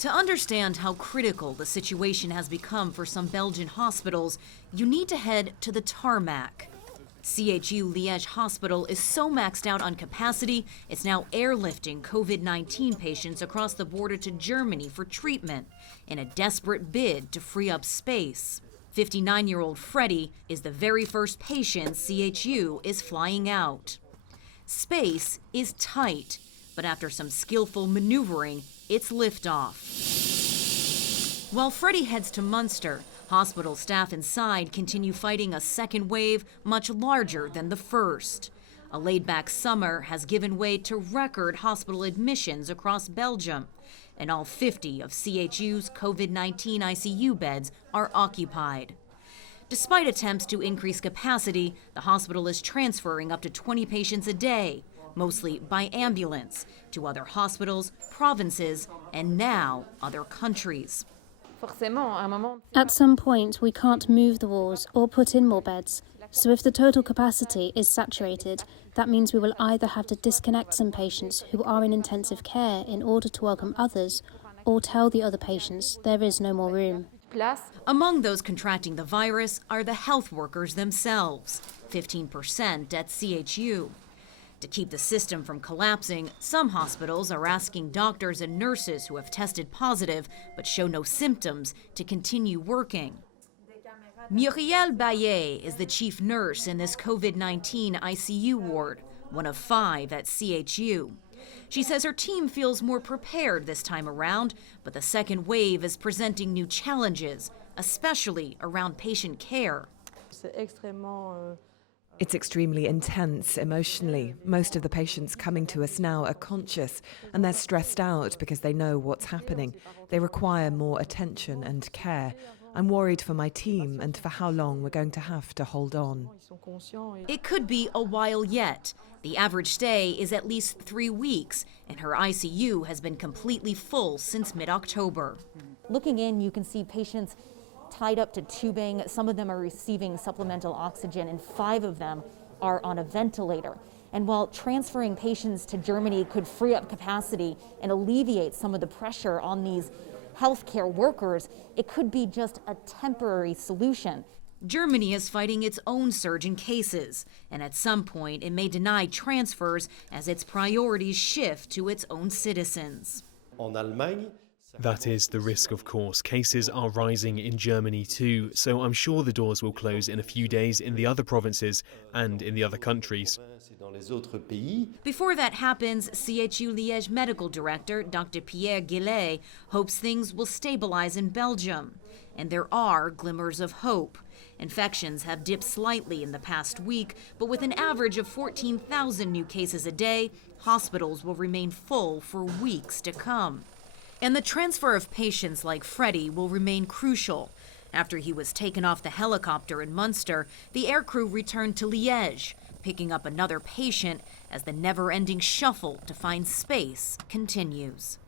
To understand how critical the situation has become for some Belgian hospitals, you need to head to the tarmac. CHU Liege Hospital is so maxed out on capacity, it's now airlifting COVID-19 patients across the border to Germany for treatment in a desperate bid to free up space. 59-year-old Freddie is the very first patient CHU is flying out. Space is tight, but after some skillful maneuvering, it's liftoff. While Freddie heads to Munster, hospital staff inside continue fighting a second wave much larger than the first. A laid-back summer has given way to record hospital admissions across Belgium, and all 50 of CHU's COVID-19 ICU beds are occupied. Despite attempts to increase capacity, the hospital is transferring up to 20 patients a day, mostly by ambulance, to other hospitals, provinces, and now other countries. At some point, we can't move the walls or put in more beds. So if the total capacity is saturated, that means we will either have to disconnect some patients who are in intensive care in order to welcome others, or tell the other patients there is no more room. Among those contracting the virus are the health workers themselves, 15% at CHU. To keep the system from collapsing, some hospitals are asking doctors and nurses who have tested positive but show no symptoms to continue working. Muriel Baillet is the chief nurse in this COVID-19 ICU ward, one of 5 at CHU. She says her team feels more prepared this time around, but the second wave is presenting new challenges, especially around patient care. It's extremely intense emotionally. Most of the patients coming to us now are conscious and they're stressed out because they know what's happening. They require more attention and care. I'm worried for my team and for how long we're going to have to hold on. It could be a while yet. The average stay is at least 3 weeks, and her ICU has been completely full since mid-October. Looking in, you can see patients tied up to tubing. Some of them are receiving supplemental oxygen, and 5 of them are on a ventilator. And while transferring patients to Germany could free up capacity and alleviate some of the pressure on these healthcare workers, it could be just a temporary solution. Germany is fighting its own surge in cases, and at some point it may deny transfers as its priorities shift to its own citizens. That is the risk, of course. Cases are rising in Germany too, so I'm sure the doors will close in a few days in the other provinces and in the other countries. Before that happens, CHU Liege medical director Dr. Pierre Gillet hopes things will stabilize in Belgium. And there are glimmers of hope. Infections have dipped slightly in the past week, but with an average of 14,000 new cases a day, hospitals will remain full for weeks to come. And the transfer of patients like Freddie will remain crucial. After he was taken off the helicopter in Munster, the aircrew returned to Liege, picking up another patient as the never-ending shuffle to find space continues.